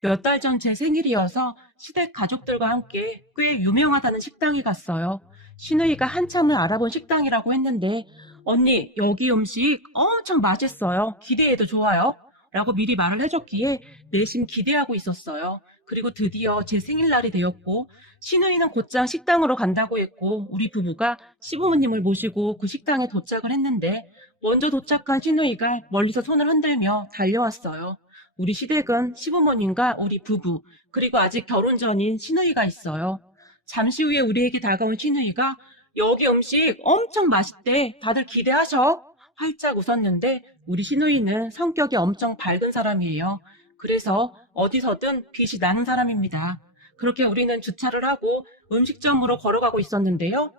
몇 달 전 제 생일이어서 시댁 가족들과 함께 꽤 유명하다는 식당에 갔어요. 신우이가 한참을 알아본 식당이라고 했는데, 언니, 여기 음식 엄청 맛있어요. 기대해도 좋아요. 라고 미리 말을 해줬기에 내심 기대하고 있었어요. 그리고 드디어 제 생일날이 되었고, 신우이는 곧장 식당으로 간다고 했고, 우리 부부가 시부모님을 모시고 그 식당에 도착을 했는데, 먼저 도착한 신우이가 멀리서 손을 흔들며 달려왔어요. 우리 시댁은 시부모님과 우리 부부, 그리고 아직 결혼 전인 시누이가 있어요. 잠시 후에 우리에게 다가온 시누이가 여기 음식 엄청 맛있대. 다들 기대하셔. 활짝 웃었는데 우리 시누이는 성격이 엄청 밝은 사람이에요. 그래서 어디서든 빛이 나는 사람입니다. 그렇게 우리는 주차를 하고 음식점으로 걸어가고 있었는데요.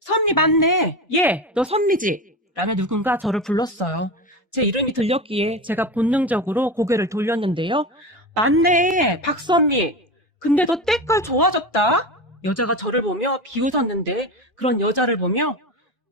선미 맞네. 예, 너 선미지? 라며 누군가 저를 불렀어요. 제 이름이 들렸기에 제가 본능적으로 고개를 돌렸는데요. 맞네, 박선미. 근데 너 때깔 좋아졌다? 여자가 저를 보며 비웃었는데 그런 여자를 보며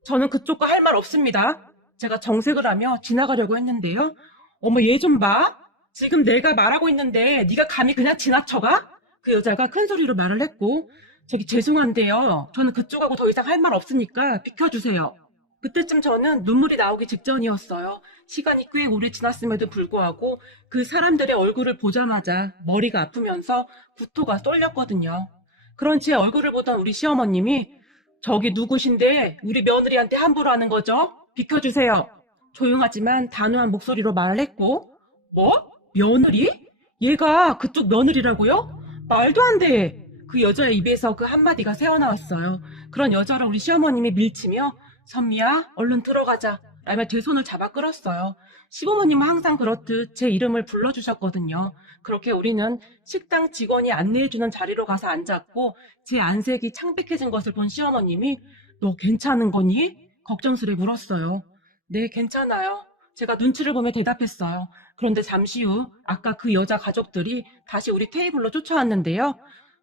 저는 그쪽과 할 말 없습니다. 제가 정색을 하며 지나가려고 했는데요. 어머, 얘 좀 봐. 지금 내가 말하고 있는데 네가 감히 그냥 지나쳐가? 그 여자가 큰 소리로 말을 했고 저기 죄송한데요. 저는 그쪽하고 더 이상 할 말 없으니까 비켜주세요. 그때쯤 저는 눈물이 나오기 직전이었어요. 시간이 꽤 오래 지났음에도 불구하고 그 사람들의 얼굴을 보자마자 머리가 아프면서 구토가 쏠렸거든요. 그런 제 얼굴을 보던 우리 시어머님이 저기 누구신데 우리 며느리한테 함부로 하는 거죠? 비켜주세요. 조용하지만 단호한 목소리로 말을 했고 뭐? 며느리? 얘가 그쪽 며느리라고요? 말도 안 돼. 그 여자의 입에서 그 한마디가 새어나왔어요. 그런 여자를 우리 시어머님이 밀치며 선미야, 얼른 들어가자. 라며 제 손을 잡아 끌었어요. 시부모님은 항상 그렇듯 제 이름을 불러주셨거든요. 그렇게 우리는 식당 직원이 안내해주는 자리로 가서 앉았고 제 안색이 창백해진 것을 본 시어머님이 너 괜찮은 거니? 걱정스레 물었어요. 네, 괜찮아요. 제가 눈치를 보며 대답했어요. 그런데 잠시 후 아까 그 여자 가족들이 다시 우리 테이블로 쫓아왔는데요.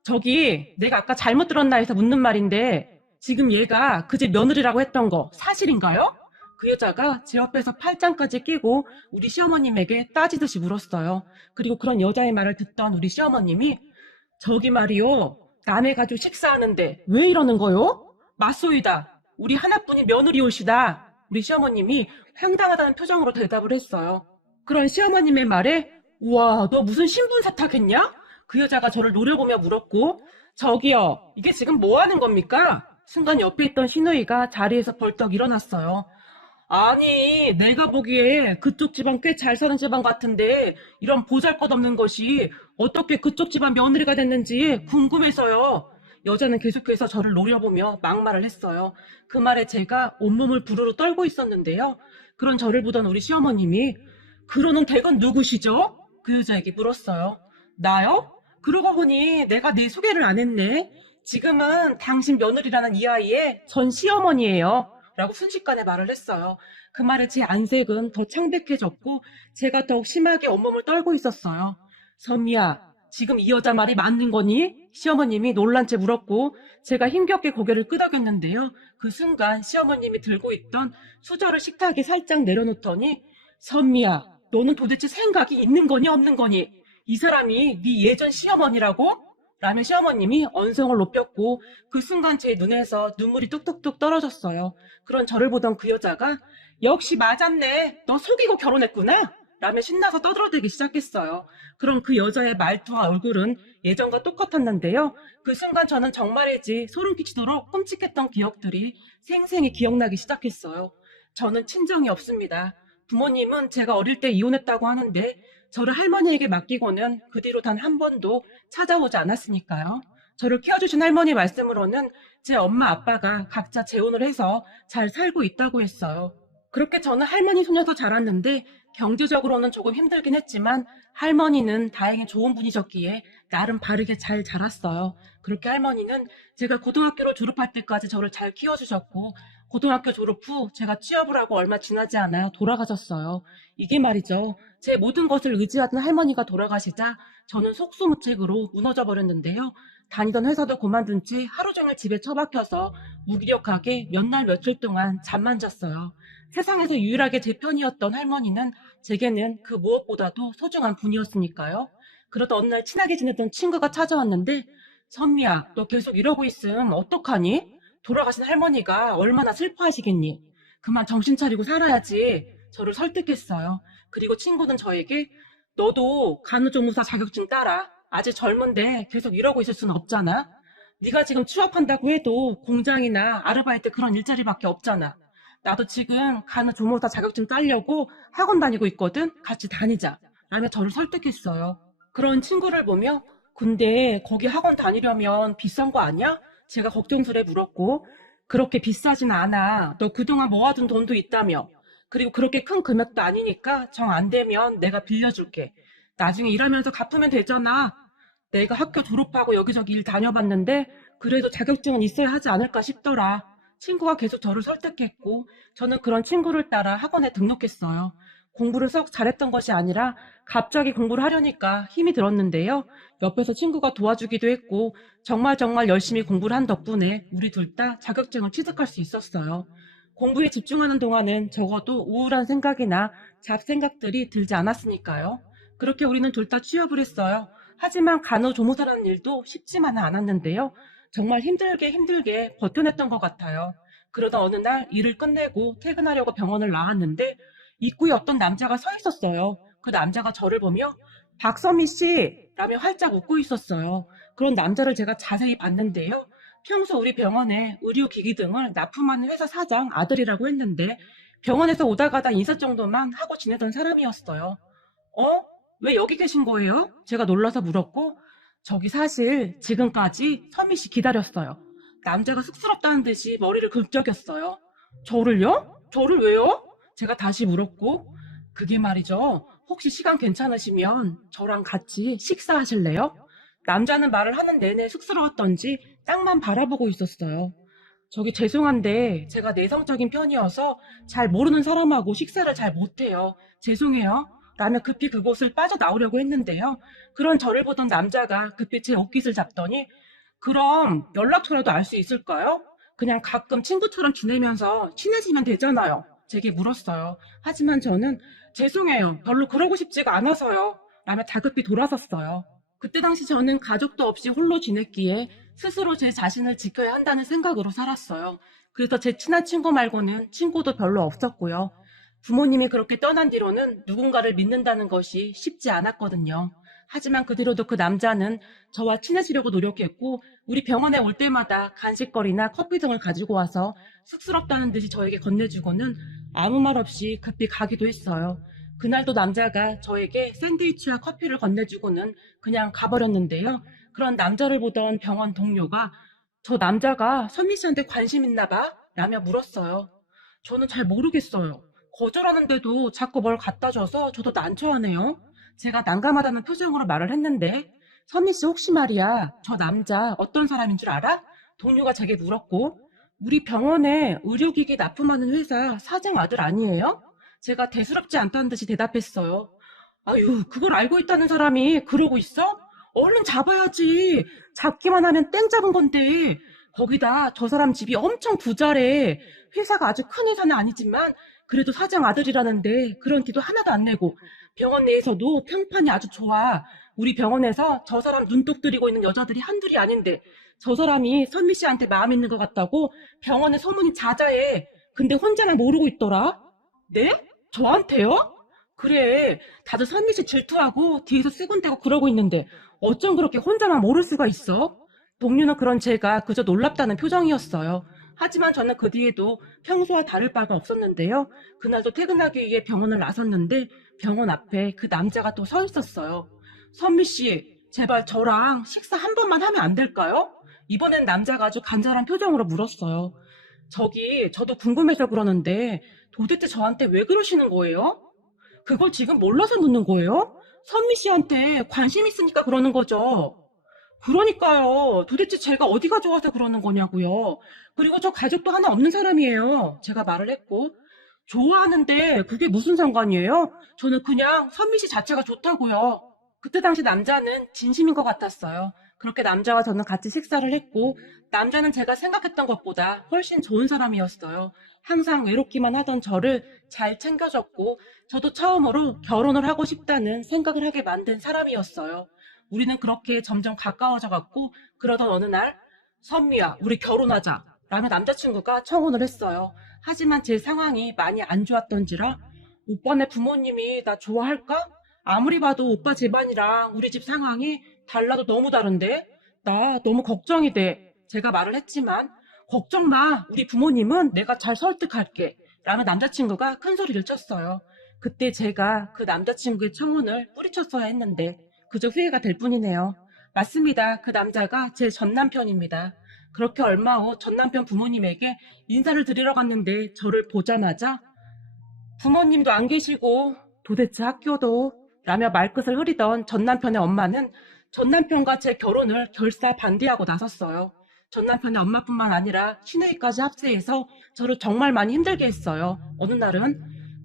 저기 내가 아까 잘못 들었나 해서 묻는 말인데 지금 얘가 그 집 며느리라고 했던 거 사실인가요? 그 여자가 제 옆에서 팔짱까지 끼고 우리 시어머님에게 따지듯이 물었어요. 그리고 그런 여자의 말을 듣던 우리 시어머님이 저기 말이요. 남의 가족 식사하는데 왜 이러는 거요? 맞소이다. 우리 하나뿐인 며느리 옷이다. 우리 시어머님이 황당하다는 표정으로 대답을 했어요. 그런 시어머님의 말에 우와 너 무슨 신분 세탁했냐? 그 여자가 저를 노려보며 물었고 저기요 이게 지금 뭐 하는 겁니까? 순간 옆에 있던 시누이가 자리에서 벌떡 일어났어요. 아니, 내가 보기에 그쪽 집안 꽤 잘 사는 집안 같은데 이런 보잘것없는 것이 어떻게 그쪽 집안 며느리가 됐는지 궁금해서요. 여자는 계속해서 저를 노려보며 막말을 했어요. 그 말에 제가 온몸을 부르르 떨고 있었는데요. 그런 저를 보던 우리 시어머님이 그러는 댁은 누구시죠? 그 여자에게 물었어요. 나요? 그러고 보니 내가 내 소개를 안 했네. 지금은 당신 며느리라는 이 아이의 전 시어머니예요. 라고 순식간에 말을 했어요. 그 말에 제 안색은 더 창백해졌고 제가 더욱 심하게 온몸을 떨고 있었어요. 선미야, 지금 이 여자 말이 맞는 거니? 시어머님이 놀란 채 물었고 제가 힘겹게 고개를 끄덕였는데요. 그 순간 시어머님이 들고 있던 수저를 식탁에 살짝 내려놓더니 선미야, 너는 도대체 생각이 있는 거니 없는 거니? 이 사람이 네 예전 시어머니라고? 라며 시어머님이 언성을 높였고 그 순간 제 눈에서 눈물이 뚝뚝뚝 떨어졌어요. 그런 저를 보던 그 여자가 역시 맞았네. 너 속이고 결혼했구나. 라며 신나서 떠들어대기 시작했어요. 그럼 그 여자의 말투와 얼굴은 예전과 똑같았는데요. 그 순간 저는 정말이지 소름 끼치도록 끔찍했던 기억들이 생생히 기억나기 시작했어요. 저는 친정이 없습니다. 부모님은 제가 어릴 때 이혼했다고 하는데 저를 할머니에게 맡기고는 그 뒤로 단 한 번도 찾아오지 않았으니까요. 저를 키워주신 할머니 말씀으로는 제 엄마 아빠가 각자 재혼을 해서 잘 살고 있다고 했어요. 그렇게 저는 할머니 손에서 자랐는데 경제적으로는 조금 힘들긴 했지만 할머니는 다행히 좋은 분이셨기에 나름 바르게 잘 자랐어요. 그렇게 할머니는 제가 고등학교를 졸업할 때까지 저를 잘 키워주셨고 고등학교 졸업 후 제가 취업을 하고 얼마 지나지 않아 돌아가셨어요. 이게 말이죠. 제 모든 것을 의지하던 할머니가 돌아가시자 저는 속수무책으로 무너져 버렸는데요. 다니던 회사도 그만둔 채 하루 종일 집에 처박혀서 무기력하게 몇 날 며칠 동안 잠만 잤어요. 세상에서 유일하게 제 편이었던 할머니는 제게는 그 무엇보다도 소중한 분이었으니까요. 그러다 어느 날 친하게 지냈던 친구가 찾아왔는데, 선미야, 너 계속 이러고 있으면 어떡하니? 돌아가신 할머니가 얼마나 슬퍼하시겠니? 그만 정신 차리고 살아야지. 저를 설득했어요. 그리고 친구는 저에게, 너도 간호조무사 자격증 따라. 아직 젊은데 계속 이러고 있을 수는 없잖아. 네가 지금 취업한다고 해도 공장이나 아르바이트 그런 일자리밖에 없잖아. 나도 지금 간호조무사 자격증 따려고 학원 다니고 있거든. 같이 다니자. 라며 저를 설득했어요. 그런 친구를 보며 근데 거기 학원 다니려면 비싼 거 아니야? 제가 걱정스레 물었고 그렇게 비싸진 않아. 너 그동안 모아둔 돈도 있다며. 그리고 그렇게 큰 금액도 아니니까 정 안 되면 내가 빌려줄게. 나중에 일하면서 갚으면 되잖아. 내가 학교 졸업하고 여기저기 일 다녀봤는데 그래도 자격증은 있어야 하지 않을까 싶더라. 친구가 계속 저를 설득했고 저는 그런 친구를 따라 학원에 등록했어요. 공부를 썩 잘했던 것이 아니라 갑자기 공부를 하려니까 힘이 들었는데요. 옆에서 친구가 도와주기도 했고 정말 정말 열심히 공부를 한 덕분에 우리 둘 다 자격증을 취득할 수 있었어요. 공부에 집중하는 동안은 적어도 우울한 생각이나 잡생각들이 들지 않았으니까요. 그렇게 우리는 둘 다 취업을 했어요. 하지만 간호조무사라는 일도 쉽지만은 않았는데요. 정말 힘들게 버텨냈던 것 같아요. 그러다 어느 날 일을 끝내고 퇴근하려고 병원을 나왔는데 입구에 어떤 남자가 서 있었어요. 그 남자가 저를 보며 박선미 씨! 라며 활짝 웃고 있었어요. 그런 남자를 제가 자세히 봤는데요. 평소 우리 병원에 의료기기 등을 납품하는 회사 사장 아들이라고 했는데 병원에서 오다 가다 인사 정도만 하고 지내던 사람이었어요. 어? 왜 여기 계신 거예요? 제가 놀라서 물었고 저기 사실 지금까지 선미 씨 기다렸어요. 남자가 쑥스럽다는 듯이 머리를 긁적였어요. 저를요? 저를 왜요? 제가 다시 물었고 그게 말이죠. 혹시 시간 괜찮으시면 저랑 같이 식사하실래요? 남자는 말을 하는 내내 쑥스러웠던지 땅만 바라보고 있었어요. 저기 죄송한데 제가 내성적인 편이어서 잘 모르는 사람하고 식사를 잘 못해요. 죄송해요. 라며 급히 그곳을 빠져나오려고 했는데요. 그런 저를 보던 남자가 급히 제 옷깃을 잡더니 그럼 연락처라도 알 수 있을까요? 그냥 가끔 친구처럼 지내면서 친해지면 되잖아요. 제게 물었어요. 하지만 저는 죄송해요. 별로 그러고 싶지가 않아서요. 라며 다급히 돌아섰어요. 그때 당시 저는 가족도 없이 홀로 지냈기에 스스로 제 자신을 지켜야 한다는 생각으로 살았어요. 그래서 제 친한 친구 말고는 친구도 별로 없었고요. 부모님이 그렇게 떠난 뒤로는 누군가를 믿는다는 것이 쉽지 않았거든요. 하지만 그 뒤로도 그 남자는 저와 친해지려고 노력했고 우리 병원에 올 때마다 간식거리나 커피 등을 가지고 와서 쑥스럽다는 듯이 저에게 건네주고는 아무 말 없이 급히 가기도 했어요. 그날도 남자가 저에게 샌드위치와 커피를 건네주고는 그냥 가버렸는데요. 그런 남자를 보던 병원 동료가 저 남자가 선미 씨한테 관심 있나 봐? 라며 물었어요. 저는 잘 모르겠어요. 거절하는데도 자꾸 뭘 갖다 줘서 저도 난처하네요. 제가 난감하다는 표정으로 말을 했는데 선미 씨 혹시 말이야 저 남자 어떤 사람인 줄 알아? 동료가 제게 물었고 우리 병원에 의료기기 납품하는 회사 사장 아들 아니에요? 제가 대수롭지 않다는 듯이 대답했어요. 아유, 그걸 알고 있다는 사람이 그러고 있어? 얼른 잡아야지. 잡기만 하면 땡 잡은 건데. 거기다 저 사람 집이 엄청 부자래. 회사가 아주 큰 회사는 아니지만 그래도 사장 아들이라는데 그런 티도 하나도 안 내고 병원 내에서도 평판이 아주 좋아. 우리 병원에서 저 사람 눈독 들이고 있는 여자들이 한둘이 아닌데 저 사람이 선미 씨한테 마음 있는 것 같다고 병원에 소문이 자자해. 근데 혼자만 모르고 있더라. 네? 저한테요? 그래, 다들 선미 씨 질투하고 뒤에서 쓰군대고 그러고 있는데 어쩜 그렇게 혼자만 모를 수가 있어? 동료는 그런 제가 그저 놀랍다는 표정이었어요. 하지만 저는 그 뒤에도 평소와 다를 바가 없었는데요. 그날도 퇴근하기 위해 병원을 나섰는데 병원 앞에 그 남자가 또 서 있었어요. 선미 씨, 제발 저랑 식사 한 번만 하면 안 될까요? 이번엔 남자가 아주 간절한 표정으로 물었어요. 저도 궁금해서 그러는데 도대체 저한테 왜 그러시는 거예요? 그걸 지금 몰라서 묻는 거예요? 선미 씨한테 관심 있으니까 그러는 거죠. 그러니까요. 도대체 제가 어디가 좋아서 그러는 거냐고요. 그리고 저 가족도 하나 없는 사람이에요. 제가 말을 했고. 좋아하는데 그게 무슨 상관이에요? 저는 그냥 선미 씨 자체가 좋다고요. 그때 당시 남자는 진심인 것 같았어요. 그렇게 남자와 저는 같이 식사를 했고 남자는 제가 생각했던 것보다 훨씬 좋은 사람이었어요. 항상 외롭기만 하던 저를 잘 챙겨줬고 저도 처음으로 결혼을 하고 싶다는 생각을 하게 만든 사람이었어요. 우리는 그렇게 점점 가까워져 갔고, 그러던 어느 날 선미야, 우리 결혼하자 라며 남자친구가 청혼을 했어요. 하지만 제 상황이 많이 안 좋았던지라 오빠네 부모님이 나 좋아할까? 아무리 봐도 오빠 집안이랑 우리 집 상황이 달라도 너무 다른데? 나 너무 걱정이 돼. 제가 말을 했지만 걱정 마. 우리 부모님은 내가 잘 설득할게. 라며 남자친구가 큰 소리를 쳤어요. 그때 제가 그 남자친구의 청혼을 뿌리쳤어야 했는데 그저 후회가 될 뿐이네요. 맞습니다. 그 남자가 제 전남편입니다. 그렇게 얼마 후 전남편 부모님에게 인사를 드리러 갔는데 저를 보자마자 부모님도 안 계시고 도대체 학교도 라며 말끝을 흐리던 전남편의 엄마는 전남편과 제 결혼을 결사 반대하고 나섰어요. 전남편의 엄마뿐만 아니라 시누이까지 합세해서 저를 정말 많이 힘들게 했어요. 어느 날은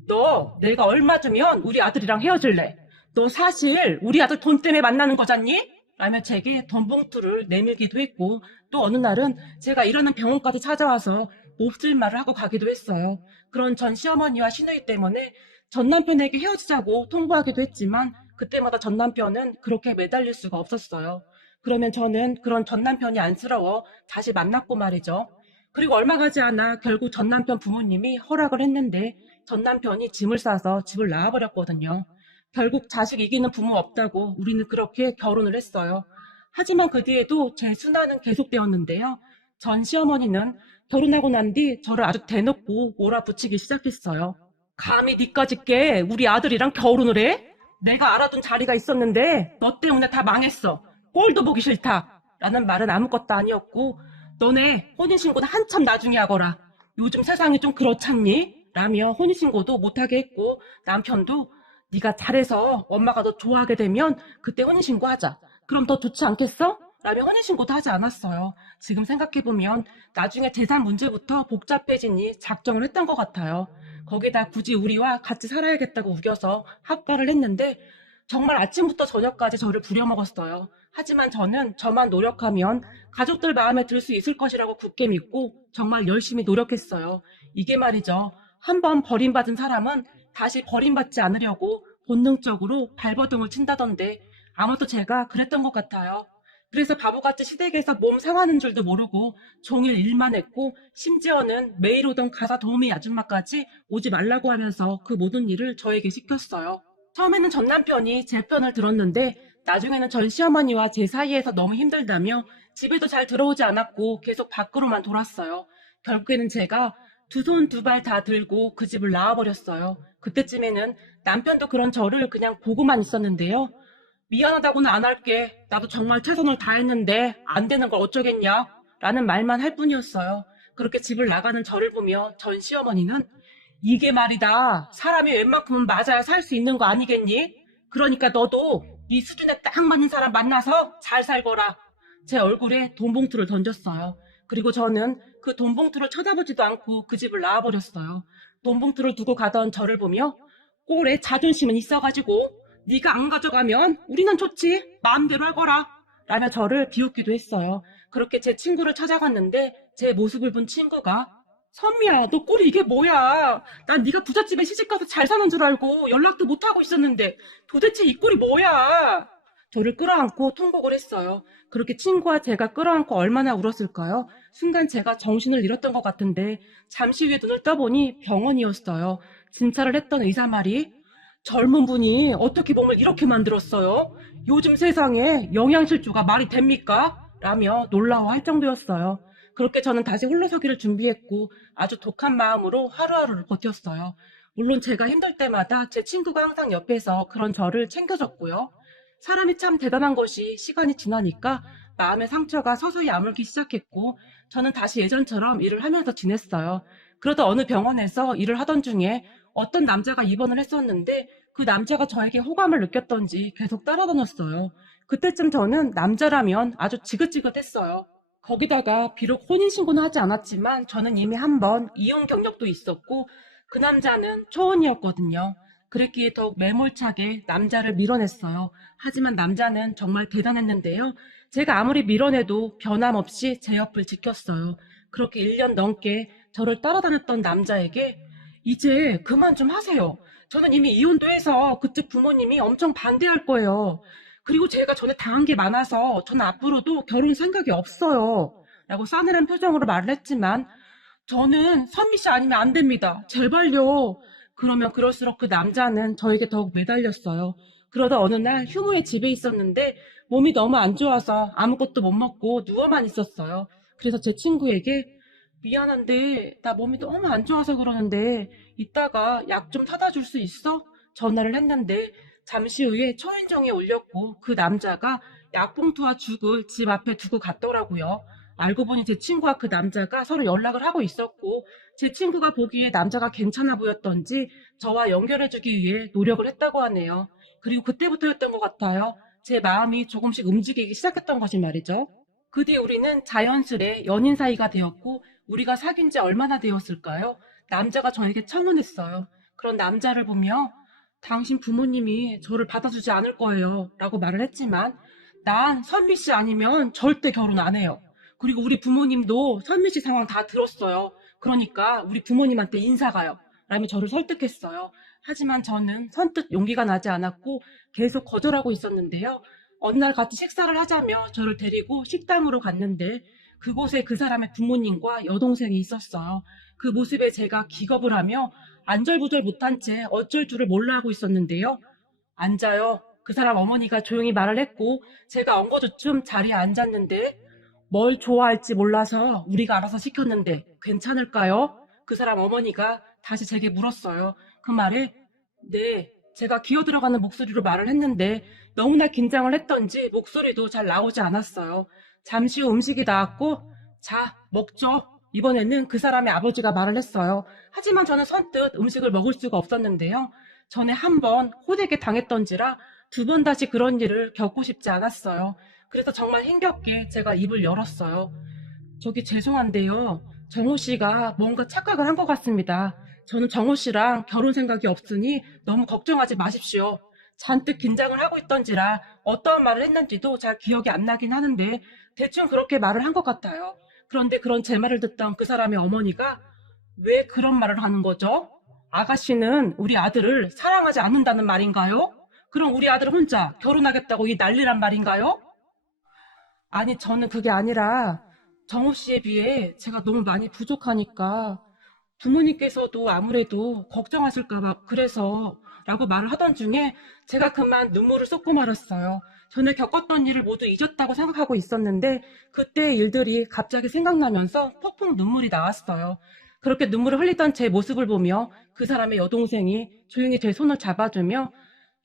너 내가 얼마 주면 우리 아들이랑 헤어질래? 너 사실 우리 아들 돈 때문에 만나는 거잖니? 라며 제게 돈 봉투를 내밀기도 했고 또 어느 날은 제가 일하는 병원까지 찾아와서 몹쓸 말을 하고 가기도 했어요. 그런 전 시어머니와 시누이 때문에 전 남편에게 헤어지자고 통보하기도 했지만 그때마다 전 남편은 그렇게 매달릴 수가 없었어요. 그러면 저는 그런 전 남편이 안쓰러워 다시 만났고 말이죠. 그리고 얼마 가지 않아 결국 전 남편 부모님이 허락을 했는데 전 남편이 짐을 싸서 집을 나와버렸거든요. 결국 자식 이기는 부모 없다고 우리는 그렇게 결혼을 했어요. 하지만 그 뒤에도 제 순환은 계속되었는데요. 전 시어머니는 결혼하고 난 뒤 저를 아주 대놓고 몰아붙이기 시작했어요. 감히 니까짓 게 우리 아들이랑 결혼을 해? 내가 알아둔 자리가 있었는데 너 때문에 다 망했어. 꼴도 보기 싫다. 라는 말은 아무것도 아니었고 너네 혼인신고는 한참 나중에 하거라. 요즘 세상이 좀 그렇잖니? 라며 혼인신고도 못하게 했고 남편도 네가 잘해서 엄마가 너 좋아하게 되면 그때 혼인신고하자. 그럼 더 좋지 않겠어? 라며 혼인신고도 하지 않았어요. 지금 생각해보면 나중에 재산 문제부터 복잡해지니 작정을 했던 것 같아요. 거기다 굳이 우리와 같이 살아야겠다고 우겨서 합가를 했는데 정말 아침부터 저녁까지 저를 부려먹었어요. 하지만 저는 저만 노력하면 가족들 마음에 들 수 있을 것이라고 굳게 믿고 정말 열심히 노력했어요. 이게 말이죠. 한번 버림받은 사람은 다시 버림받지 않으려고 본능적으로 발버둥을 친다던데 아마도 제가 그랬던 것 같아요. 그래서 바보같이 시댁에서 몸 상하는 줄도 모르고 종일 일만 했고 심지어는 매일 오던 가사 도우미 아줌마까지 오지 말라고 하면서 그 모든 일을 저에게 시켰어요. 처음에는 전 남편이 제 편을 들었는데 나중에는 전 시어머니와 제 사이에서 너무 힘들다며 집에도 잘 들어오지 않았고 계속 밖으로만 돌았어요. 결국에는 제가 두 손 두 발 다 들고 그 집을 나와버렸어요. 그때쯤에는 남편도 그런 저를 그냥 보고만 있었는데요. 미안하다고는 안 할게. 나도 정말 최선을 다했는데 안 되는 걸 어쩌겠냐? 라는 말만 할 뿐이었어요. 그렇게 집을 나가는 저를 보며 전 시어머니는 이게 말이다. 사람이 웬만큼은 맞아야 살 수 있는 거 아니겠니? 그러니까 너도 네 수준에 딱 맞는 사람 만나서 잘 살거라. 제 얼굴에 돈 봉투를 던졌어요. 그리고 저는 그 돈 봉투를 쳐다보지도 않고 그 집을 나와버렸어요. 돈 봉투를 두고 가던 저를 보며 꼴에 자존심은 있어가지고 네가 안 가져가면 우리는 좋지. 마음대로 할 거라. 라며 저를 비웃기도 했어요. 그렇게 제 친구를 찾아갔는데 제 모습을 본 친구가 선미야, 너 꼴이 이게 뭐야? 난 네가 부잣집에 시집가서 잘 사는 줄 알고 연락도 못하고 있었는데 도대체 이 꼴이 뭐야? 저를 끌어안고 통곡을 했어요. 그렇게 친구와 제가 끌어안고 얼마나 울었을까요? 순간 제가 정신을 잃었던 것 같은데 잠시 후에 눈을 떠보니 병원이었어요. 진찰을 했던 의사 말이 젊은 분이 어떻게 몸을 이렇게 만들었어요? 요즘 세상에 영양실조가 말이 됩니까? 라며 놀라워할 정도였어요. 그렇게 저는 다시 홀로서기를 준비했고 아주 독한 마음으로 하루하루를 버텼어요. 물론 제가 힘들 때마다 제 친구가 항상 옆에서 그런 저를 챙겨줬고요. 사람이 참 대단한 것이 시간이 지나니까 마음의 상처가 서서히 아물기 시작했고 저는 다시 예전처럼 일을 하면서 지냈어요. 그러다 어느 병원에서 일을 하던 중에 어떤 남자가 입원을 했었는데 그 남자가 저에게 호감을 느꼈던지 계속 따라다녔어요. 그때쯤 저는 남자라면 아주 지긋지긋했어요. 거기다가 비록 혼인신고는 하지 않았지만 저는 이미 한 번 이혼 경력도 있었고 그 남자는 초혼이었거든요. 그랬기에 더욱 매몰차게 남자를 밀어냈어요. 하지만 남자는 정말 대단했는데요. 제가 아무리 밀어내도 변함없이 제 옆을 지켰어요. 그렇게 1년 넘게 저를 따라다녔던 남자에게 이제 그만 좀 하세요. 저는 이미 이혼도 해서 그쪽 부모님이 엄청 반대할 거예요. 그리고 제가 전에 당한 게 많아서 저는 앞으로도 결혼 생각이 없어요. 라고 싸늘한 표정으로 말을 했지만 저는 선미 씨 아니면 안 됩니다. 제발요. 그러면 그럴수록 그 남자는 저에게 더욱 매달렸어요. 그러다 어느 날 휴무의 집에 있었는데 몸이 너무 안 좋아서 아무것도 못 먹고 누워만 있었어요. 그래서 제 친구에게 미안한데 나 몸이 너무 안 좋아서 그러는데 이따가 약 좀 사다 줄 수 있어? 전화를 했는데 잠시 후에 초인종이 울렸고 그 남자가 약봉투와 죽을 집 앞에 두고 갔더라고요. 알고 보니 제 친구와 그 남자가 서로 연락을 하고 있었고 제 친구가 보기에 남자가 괜찮아 보였던지 저와 연결해주기 위해 노력을 했다고 하네요. 그리고 그때부터였던 것 같아요. 제 마음이 조금씩 움직이기 시작했던 것이 말이죠. 그 뒤 우리는 자연스레 연인 사이가 되었고 우리가 사귄 지 얼마나 되었을까요? 남자가 저에게 청혼했어요. 그런 남자를 보며 당신 부모님이 저를 받아주지 않을 거예요. 라고 말을 했지만 난 선미 씨 아니면 절대 결혼 안 해요. 그리고 우리 부모님도 선미 씨 상황 다 들었어요. 그러니까 우리 부모님한테 인사 가요. 라며 저를 설득했어요. 하지만 저는 선뜻 용기가 나지 않았고 계속 거절하고 있었는데요. 어느 날 같이 식사를 하자며 저를 데리고 식당으로 갔는데 그곳에 그 사람의 부모님과 여동생이 있었어요. 그 모습에 제가 기겁을 하며 안절부절 못한 채 어쩔 줄을 몰라 하고 있었는데요. 앉아요. 그 사람 어머니가 조용히 말을 했고 제가 엉거주춤 자리에 앉았는데 뭘 좋아할지 몰라서 우리가 알아서 시켰는데 괜찮을까요? 그 사람 어머니가 다시 제게 물었어요. 그 말에 네, 제가 기어들어가는 목소리로 말을 했는데 너무나 긴장을 했던지 목소리도 잘 나오지 않았어요. 잠시 후 음식이 나왔고 자, 먹죠. 이번에는 그 사람의 아버지가 말을 했어요. 하지만 저는 선뜻 음식을 먹을 수가 없었는데요. 전에 한 번 호되게 당했던지라 두 번 다시 그런 일을 겪고 싶지 않았어요. 그래서 정말 힘겹게 제가 입을 열었어요. 저기 죄송한데요. 정호 씨가 뭔가 착각을 한 것 같습니다. 저는 정호 씨랑 결혼 생각이 없으니 너무 걱정하지 마십시오. 잔뜩 긴장을 하고 있던지라 어떠한 말을 했는지도 잘 기억이 안 나긴 하는데 대충 그렇게 말을 한 것 같아요. 그런데 그런 제 말을 듣던 그 사람의 어머니가 왜 그런 말을 하는 거죠? 아가씨는 우리 아들을 사랑하지 않는다는 말인가요? 그럼 우리 아들 혼자 결혼하겠다고 이 난리란 말인가요? 아니, 저는 그게 아니라 정호 씨에 비해 제가 너무 많이 부족하니까 부모님께서도 아무래도 걱정하실까 봐 그래서 라고 말을 하던 중에 제가 그만 눈물을 쏟고 말았어요. 전에 겪었던 일을 모두 잊었다고 생각하고 있었는데 그때의 일들이 갑자기 생각나면서 폭폭 눈물이 나왔어요. 그렇게 눈물을 흘리던 제 모습을 보며 그 사람의 여동생이 조용히 제 손을 잡아주며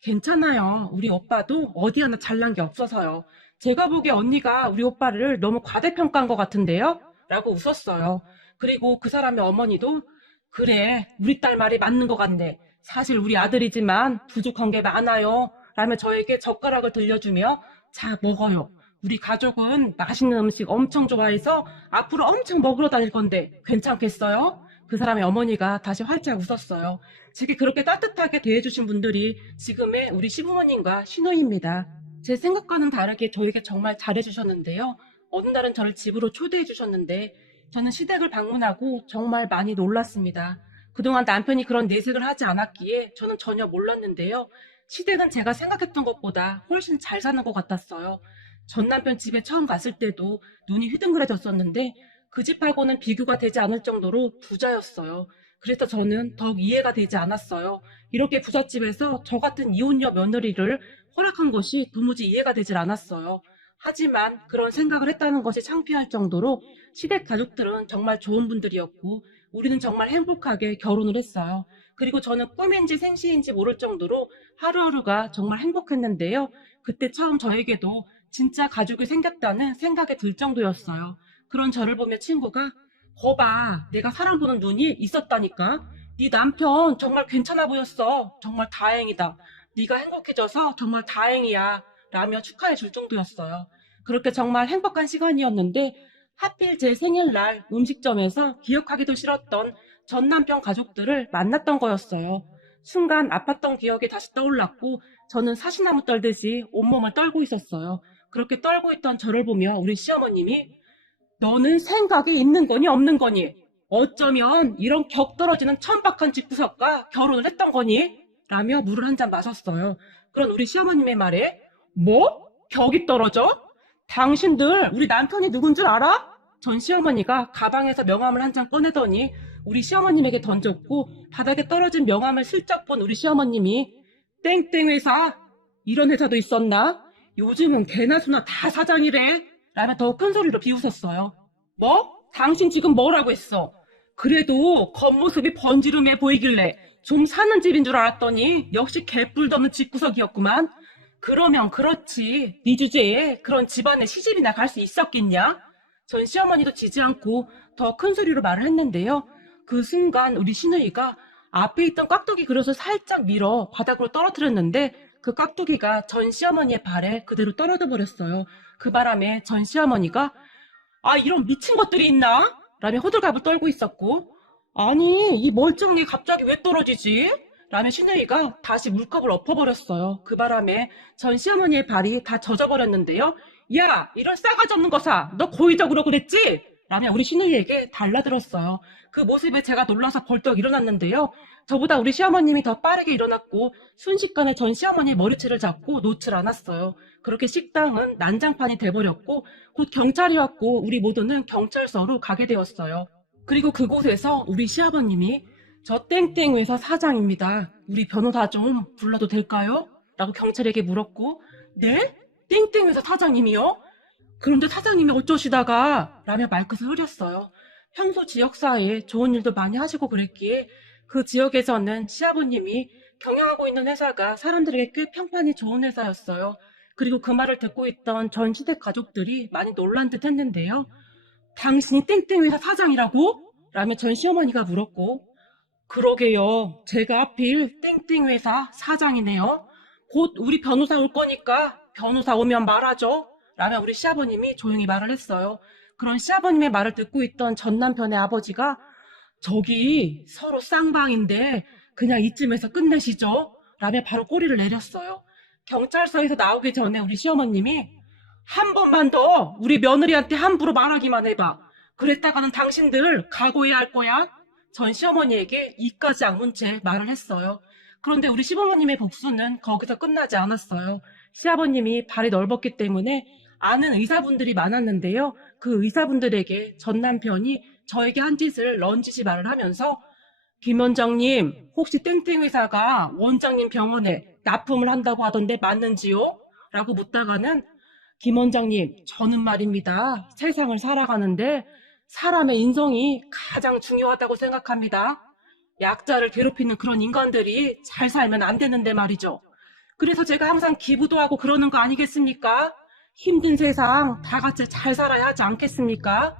괜찮아요. 우리 오빠도 어디 하나 잘난 게 없어서요. 제가 보기에 언니가 우리 오빠를 너무 과대평가한 것 같은데요? 라고 웃었어요. 그리고 그 사람의 어머니도 그래, 우리 딸 말이 맞는 것 같네. 사실 우리 아들이지만 부족한 게 많아요. 라며 저에게 젓가락을 들려주며 자, 먹어요. 우리 가족은 맛있는 음식 엄청 좋아해서 앞으로 엄청 먹으러 다닐 건데 괜찮겠어요? 그 사람의 어머니가 다시 활짝 웃었어요. 제게 그렇게 따뜻하게 대해주신 분들이 지금의 우리 시부모님과 시누이입니다. 제 생각과는 다르게 저에게 정말 잘해주셨는데요. 어느 날은 저를 집으로 초대해주셨는데 저는 시댁을 방문하고 정말 많이 놀랐습니다. 그동안 남편이 그런 내색을 하지 않았기에 저는 전혀 몰랐는데요. 시댁은 제가 생각했던 것보다 훨씬 잘 사는 것 같았어요. 전 남편 집에 처음 갔을 때도 눈이 휘둥그레졌었는데 그 집하고는 비교가 되지 않을 정도로 부자였어요. 그래서 저는 더욱 이해가 되지 않았어요. 이렇게 부잣집에서 저 같은 이혼녀 며느리를 허락한 것이 도무지 이해가 되질 않았어요. 하지만 그런 생각을 했다는 것이 창피할 정도로 시댁 가족들은 정말 좋은 분들이었고 우리는 정말 행복하게 결혼을 했어요. 그리고 저는 꿈인지 생시인지 모를 정도로 하루하루가 정말 행복했는데요. 그때 처음 저에게도 진짜 가족이 생겼다는 생각이 들 정도였어요. 그런 저를 보며 친구가 거봐, 내가 사람 보는 눈이 있었다니까. 네 남편 정말 괜찮아 보였어. 정말 다행이다. 네가 행복해져서 정말 다행이야. 라며 축하해 줄 정도였어요. 그렇게 정말 행복한 시간이었는데 하필 제 생일날 음식점에서 기억하기도 싫었던 전 남편 가족들을 만났던 거였어요. 순간 아팠던 기억이 다시 떠올랐고 저는 사시나무 떨듯이 온몸을 떨고 있었어요. 그렇게 떨고 있던 저를 보며 우리 시어머님이 너는 생각이 있는 거니 없는 거니? 어쩌면 이런 격 떨어지는 천박한 집구석과 결혼을 했던 거니? 라며 물을 한 잔 마셨어요. 그런 우리 시어머님의 말에 뭐? 벽이 떨어져? 당신들 우리 남편이 누군 줄 알아? 전 시어머니가 가방에서 명함을 한 장 꺼내더니 우리 시어머님에게 던졌고 바닥에 떨어진 명함을 슬쩍 본 우리 시어머님이 땡땡 회사 이런 회사도 있었나? 요즘은 개나 소나 다 사장이래 라며 더 큰 소리로 비웃었어요. 뭐? 당신 지금 뭐라고 했어? 그래도 겉모습이 번지름해 보이길래 좀 사는 집인 줄 알았더니 역시 개뿔도 없는 집구석이었구만. 그러면 그렇지. 네 주제에 그런 집안에 시집이나 갈 수 있었겠냐? 전 시어머니도 지지 않고 더 큰 소리로 말을 했는데요. 그 순간 우리 시누이가 앞에 있던 깍두기 그릇을 살짝 밀어 바닥으로 떨어뜨렸는데 그 깍두기가 전 시어머니의 발에 그대로 떨어져 버렸어요. 그 바람에 전 시어머니가 아, 이런 미친 것들이 있나? 라며 호들갑을 떨고 있었고, 아니, 이 멀쩡히 갑자기 왜 떨어지지? 라며 시누이가 다시 물컵을 엎어버렸어요. 그 바람에 전 시어머니의 발이 다 젖어버렸는데요. 야, 이런 싸가지 없는 거사, 너 고의적으로 그랬지? 라며 우리 시누이에게 달라들었어요. 그 모습에 제가 놀라서 벌떡 일어났는데요. 저보다 우리 시어머님이 더 빠르게 일어났고 순식간에 전 시어머니의 머리채를 잡고 놓질 않았어요. 그렇게 식당은 난장판이 돼버렸고 곧 경찰이 왔고 우리 모두는 경찰서로 가게 되었어요. 그리고 그곳에서 우리 시아버님이 저 땡땡 회사 사장입니다. 우리 변호사 좀 불러도 될까요? 라고 경찰에게 물었고 네? 땡땡 회사 사장님이요? 그런데 사장님이 어쩌시다가 라며 말끝을 흐렸어요. 평소 지역사회에 좋은 일도 많이 하시고 그랬기에 그 지역에서는 시아버님이 경영하고 있는 회사가 사람들에게 꽤 평판이 좋은 회사였어요. 그리고 그 말을 듣고 있던 전 시댁 가족들이 많이 놀란 듯 했는데요. 당신이 땡땡 회사 사장이라고? 라며 전 시어머니가 물었고 그러게요. 제가 하필 땡땡 회사 사장이네요. 곧 우리 변호사 올 거니까 변호사 오면 말하죠. 라며 우리 시아버님이 조용히 말을 했어요. 그런 시아버님의 말을 듣고 있던 전 남편의 아버지가 저기 서로 쌍방인데 그냥 이쯤에서 끝내시죠. 라며 바로 꼬리를 내렸어요. 경찰서에서 나오기 전에 우리 시어머님이 한 번만 더 우리 며느리한테 함부로 말하기만 해봐. 그랬다가는 당신들 각오해야 할 거야. 전 시어머니에게 이까지 악문 채 말을 했어요. 그런데 우리 시부모님의 복수는 거기서 끝나지 않았어요. 시아버님이 발이 넓었기 때문에 아는 의사분들이 많았는데요. 그 의사분들에게 전 남편이 저에게 한 짓을 넌지시 말을 하면서 김 원장님, 혹시 땡땡 회사가 원장님 병원에 납품을 한다고 하던데 맞는지요? 라고 묻다가는 김 원장님, 저는 말입니다. 세상을 살아가는데 사람의 인성이 가장 중요하다고 생각합니다. 약자를 괴롭히는 그런 인간들이 잘 살면 안 되는데 말이죠. 그래서 제가 항상 기부도 하고 그러는 거 아니겠습니까? 힘든 세상 다 같이 잘 살아야 하지 않겠습니까?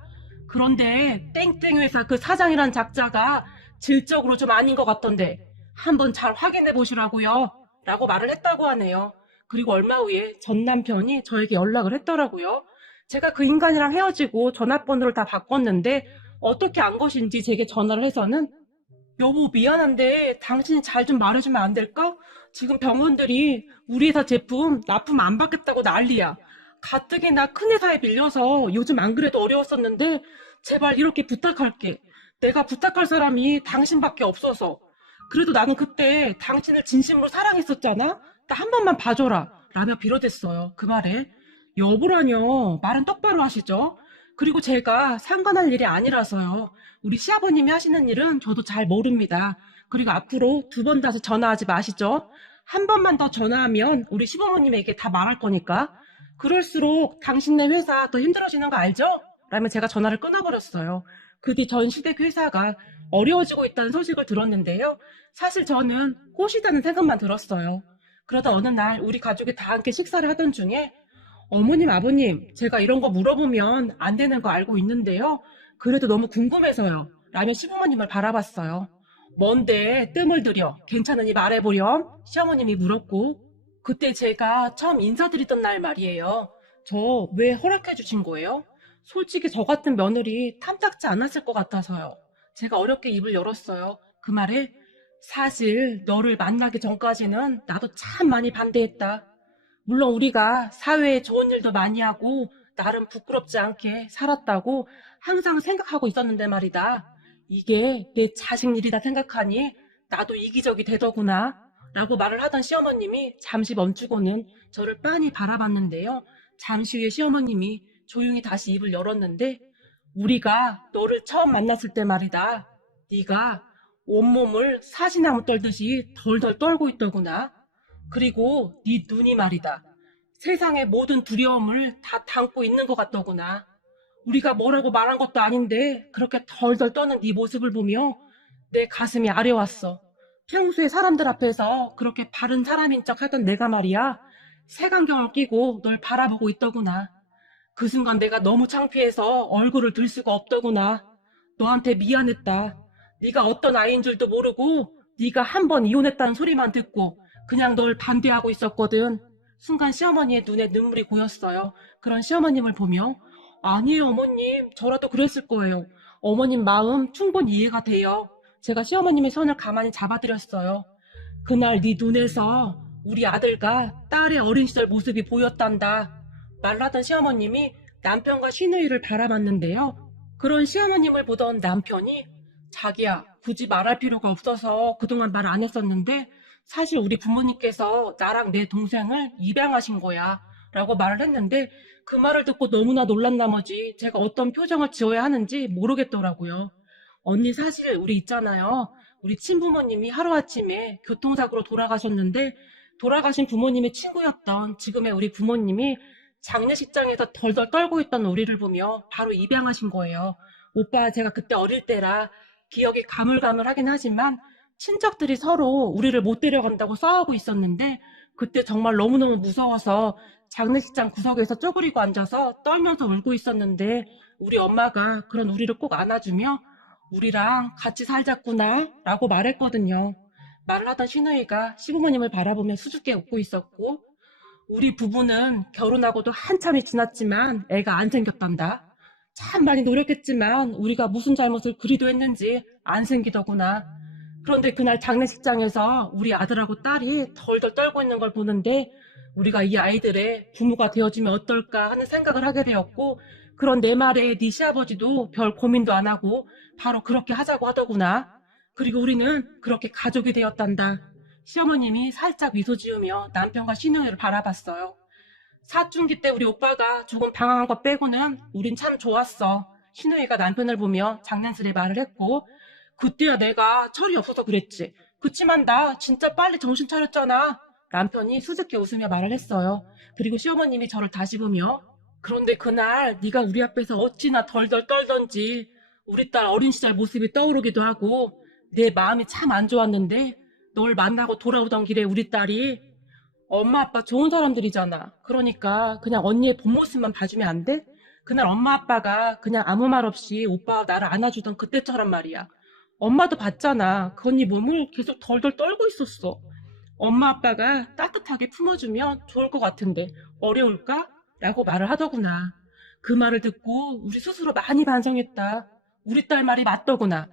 그런데 땡땡 회사 그 사장이란 작자가 질적으로 좀 아닌 것 같던데 한번 잘 확인해 보시라고요. 라고 말을 했다고 하네요. 그리고 얼마 후에 전 남편이 저에게 연락을 했더라고요. 제가 그 인간이랑 헤어지고 전화번호를 다 바꿨는데 어떻게 안 것인지 제게 전화를 해서는 여보 미안한데 당신이 잘 좀 말해주면 안 될까? 지금 병원들이 우리 회사 제품 납품 안 받겠다고 난리야. 가뜩이나 큰 회사에 빌려서 요즘 안 그래도 어려웠었는데 제발 이렇게 부탁할게. 내가 부탁할 사람이 당신밖에 없어서. 그래도 나는 그때 당신을 진심으로 사랑했었잖아? 나 한 번만 봐줘라. 라며 빌어댔어요. 그 말에 여보라뇨. 말은 똑바로 하시죠. 그리고 제가 상관할 일이 아니라서요. 우리 시아버님이 하시는 일은 저도 잘 모릅니다. 그리고 앞으로 두 번 다시 전화하지 마시죠. 한 번만 더 전화하면 우리 시부모님에게 다 말할 거니까. 그럴수록 당신네 회사 더 힘들어지는 거 알죠? 라며 제가 전화를 끊어버렸어요. 그 뒤 전 시댁 회사가 어려워지고 있다는 소식을 들었는데요. 사실 저는 꼬시다는 생각만 들었어요. 그러다 어느 날 우리 가족이 다 함께 식사를 하던 중에 어머님, 아버님, 제가 이런 거 물어보면 안 되는 거 알고 있는데요. 그래도 너무 궁금해서요. 라며 시부모님을 바라봤어요. 뭔데 뜸을 들여 괜찮으니 말해보렴? 시어머님이 물었고 그때 제가 처음 인사드리던 날 말이에요. 저 왜 허락해 주신 거예요? 솔직히 저 같은 며느리 탐탁지 않았을 것 같아서요. 제가 어렵게 입을 열었어요. 그 말에 사실 너를 만나기 전까지는 나도 참 많이 반대했다. 물론 우리가 사회에 좋은 일도 많이 하고 나름 부끄럽지 않게 살았다고 항상 생각하고 있었는데 말이다. 이게 내 자식 일이다 생각하니 나도 이기적이 되더구나. 라고 말을 하던 시어머님이 잠시 멈추고는 저를 빤히 바라봤는데요. 잠시 후에 시어머님이 조용히 다시 입을 열었는데, 우리가 너를 처음 만났을 때 말이다. 네가 온몸을 사시나무 떨듯이 덜덜 떨고 있더구나. 그리고 네 눈이 말이다. 세상의 모든 두려움을 다 담고 있는 것 같더구나. 우리가 뭐라고 말한 것도 아닌데 그렇게 덜덜 떠는 네 모습을 보며 내 가슴이 아려왔어. 평소에 사람들 앞에서 그렇게 바른 사람인 척 하던 내가 말이야. 색안경을 끼고 널 바라보고 있더구나. 그 순간 내가 너무 창피해서 얼굴을 들 수가 없더구나. 너한테 미안했다. 네가 어떤 아이인 줄도 모르고 네가 한 번 이혼했다는 소리만 듣고 그냥 널 반대하고 있었거든. 순간 시어머니의 눈에 눈물이 고였어요. 그런 시어머님을 보며 아니에요 어머님 저라도 그랬을 거예요. 어머님 마음 충분히 이해가 돼요. 제가 시어머님의 손을 가만히 잡아드렸어요. 그날 네 눈에서 우리 아들과 딸의 어린 시절 모습이 보였단다. 말라던 시어머님이 남편과 시누이를 바라봤는데요. 그런 시어머님을 보던 남편이 자기야 굳이 말할 필요가 없어서 그동안 말 안 했었는데 사실 우리 부모님께서 나랑 내 동생을 입양하신 거야 라고 말을 했는데 그 말을 듣고 너무나 놀란 나머지 제가 어떤 표정을 지어야 하는지 모르겠더라고요. 언니 사실 우리 있잖아요. 우리 친부모님이 하루아침에 교통사고로 돌아가셨는데 돌아가신 부모님의 친구였던 지금의 우리 부모님이 장례식장에서 덜덜 떨고 있던 우리를 보며 바로 입양하신 거예요. 오빠 제가 그때 어릴 때라 기억이 가물가물하긴 하지만 친척들이 서로 우리를 못 데려간다고 싸우고 있었는데 그때 정말 너무너무 무서워서 장례식장 구석에서 쪼그리고 앉아서 떨면서 울고 있었는데 우리 엄마가 그런 우리를 꼭 안아주며 우리랑 같이 살자꾸나 라고 말했거든요. 말을 하던 시누이가 시부모님을 바라보며 수줍게 웃고 있었고 우리 부부는 결혼하고도 한참이 지났지만 애가 안 생겼단다. 참 많이 노력했지만 우리가 무슨 잘못을 그리도 했는지 안 생기더구나. 그런데 그날 장례식장에서 우리 아들하고 딸이 덜덜 떨고 있는 걸 보는데 우리가 이 아이들의 부모가 되어주면 어떨까 하는 생각을 하게 되었고 그런 내 말에 네 시아버지도 별 고민도 안 하고 바로 그렇게 하자고 하더구나. 그리고 우리는 그렇게 가족이 되었단다. 시어머님이 살짝 미소 지으며 남편과 시누이를 바라봤어요. 사춘기 때 우리 오빠가 조금 방황한 것 빼고는 우린 참 좋았어. 시누이가 남편을 보며 장난스레 말을 했고 그때야 내가 철이 없어서 그랬지. 그치만 나 진짜 빨리 정신 차렸잖아. 남편이 수줍게 웃으며 말을 했어요. 그리고 시어머님이 저를 다시 보며 그런데 그날 네가 우리 앞에서 어찌나 덜덜 떨던지 우리 딸 어린 시절 모습이 떠오르기도 하고 내 마음이 참 안 좋았는데 널 만나고 돌아오던 길에 우리 딸이 엄마 아빠 좋은 사람들이잖아. 그러니까 그냥 언니의 본 모습만 봐주면 안 돼? 그날 엄마 아빠가 그냥 아무 말 없이 오빠와 나를 안아주던 그때처럼 말이야. 엄마도 봤잖아. 그 언니 몸을 계속 덜덜 떨고 있었어. 엄마 아빠가 따뜻하게 품어주면 좋을 것 같은데 어려울까? 라고 말을 하더구나. 그 말을 듣고 우리 스스로 많이 반성했다. 우리 딸 말이 맞더구나.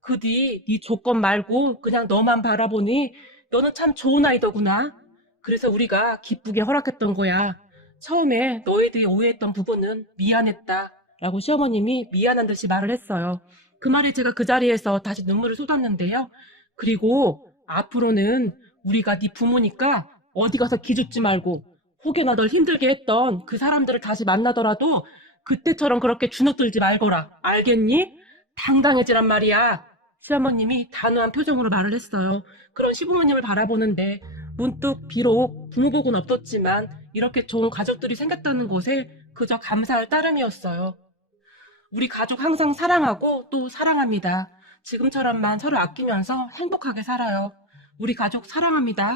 그 뒤 네 조건 말고 그냥 너만 바라보니 너는 참 좋은 아이더구나. 그래서 우리가 기쁘게 허락했던 거야. 처음에 너희들이 오해했던 부분은 미안했다. 라고 시어머님이 미안한 듯이 말을 했어요. 그 말에 제가 그 자리에서 다시 눈물을 쏟았는데요. 그리고 앞으로는 우리가 네 부모니까 어디 가서 기죽지 말고 혹여나 널 힘들게 했던 그 사람들을 다시 만나더라도 그때처럼 그렇게 주눅들지 말거라. 알겠니? 당당해지란 말이야. 시어머님이 단호한 표정으로 말을 했어요. 그런 시부모님을 바라보는데 문득 비록 부모복은 없었지만 이렇게 좋은 가족들이 생겼다는 것에 그저 감사할 따름이었어요. 우리 가족 항상 사랑하고 또 사랑합니다. 지금처럼만 서로 아끼면서 행복하게 살아요. 우리 가족 사랑합니다.